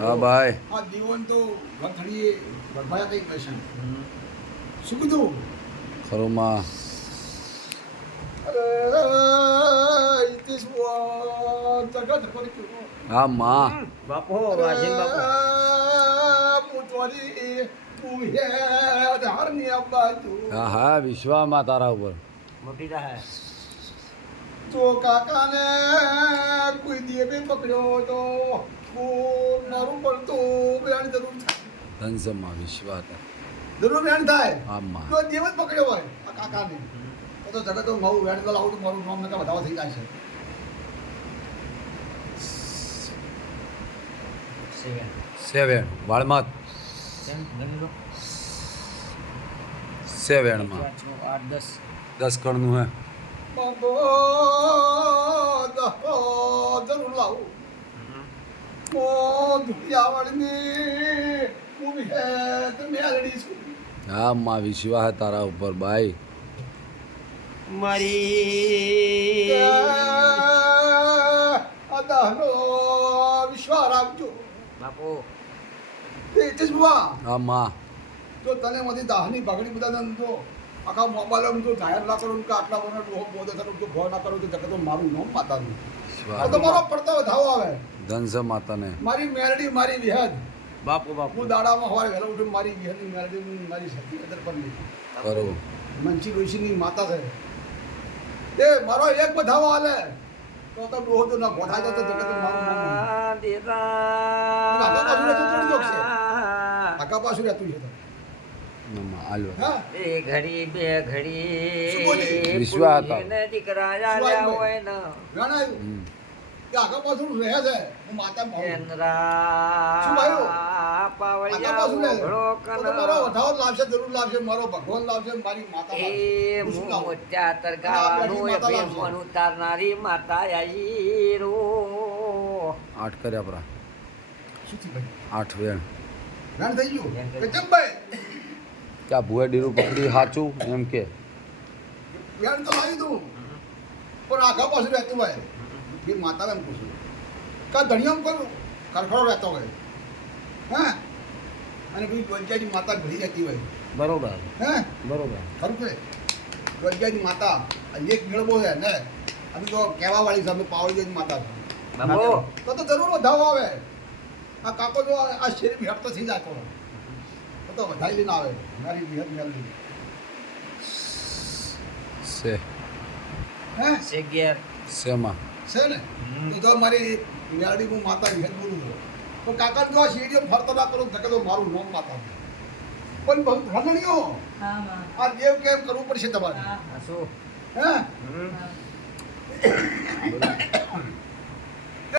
હા ભાઈ આ દીવન તો ઘડીએ ભરભાયા કઈ કહેશે શું કીધું ખરું માં જગત કરી હા માં બાપો વાજીન બાપો પૂછવાની તું હે ધારની બાજુ હા હા વિશ્વામાં તારા ઉપર મોટી રહે તો કાકાને કોઈ દેવે પકડ્યો તો મારું પડતો બેન જરૂર થાય ધનસમાં વિશ્વા જરૂર બેન થાય હા માં તો દેવ જ પકડ્યો હોય આ કાકાને તો જગત મારું વેણ તો લાવું તો મારું નામ નકા વધાવા થઈ જાય છે સેવેણ વાળમાં સેવેણમાં 10 કણનું હે બાબો જરૂર લાવું ઓ દુનિયાવાળીની હું હે તો મેલડી છું હા માં વિશ્વા હે તારા ઉપર ભાઈ મારી અદાહનો વિશ્વાસ રાખજો બાપો તેજસ બુઆ હા માં જો તને માંથી દાહની ભાગડી બધા તો આખા મોબાઈલ તો જાહેર ના કરું કે આટલા બધા ડોહો બોધે કરું તો ભો ના કરું તો જગત મારું નામ માતાનું આ તો મારો પડતો વધાવો આવે ધનસ માતાને મારી મેલડી મારી વિહદ બાપો બાપો હું દાડામાં સવારે વહેલા ઉઠીને મારી વિહદની મેલડી મારી શક્તિ કદર કરી કરું મનસી ડોશીની માતા છે એ મારો એક વધાવો હાલે તો ડોહો તો ના ભોઠાય તો જગત મારું નામ આખા પાછું રહેતું છે માં આલો હા એ ઘડી બે શું બોલી? ઘડી વિશ્વા હતા. પુણ્યને દીકરા આલ્યા હોય ને ગણાયું કે આખા પાછું રહે છે હું માતા ભાવું શું ચંદ્રા ભાઈઓ? આખા પાવળિયા પાછું રહે છે ઉઘડો તો તો મારો કન વધાવો લાવશે જરૂર લાવશે મારો ભગવાન લાવશે મારી માતા એ લાવશે હું શું લાવું? મોત્યા તરગાવાનું અને આ બેઠી માતા ભીમણ ઉતારનારી માતા આઈ રો 8 કર્યા પરા શું થયું ભાઈ 8 વેણ ગાણ થઈ ગયું ગાણ થઈ કે કેમ ભાઈ ક્યાં ભુએ ડીરું પકડી સાચું એમ કે ગાણ તો લાવી દઉં પણ આખા પાછું રહેતું હોય એ માતા એમ પૂછું કા ધણિયામાં કોઈ ખરખડો રહેતો હોય હા અને કોઈ પંચાયતી માતા ઘડી રહેતી હોય બરોબર હે બરોબર ખરું છે પંચાયતી માતા આ એક મેળવો છે ને અમે તો કહેવાવાળી છે અમે પાવડી માતા છે બાપો તો જરૂર વધાવો આવે આ કાકો જો આ શેરી ભેટ તો થઈ જાય તો વધારી લઈને આવે મારી વિહત મેળવી છે હે શેગિયાર શેમાં છે ને તો જો મારી મેળવી હું માતા વિહત બોલું છું તો કાકા જો આ શેરીઓ ફરતો ના કરું તો તો મારું નામ માતા પણ ભણણીઓ આ દેવ કેમ કરવું પડશે તમારે શું હે હમ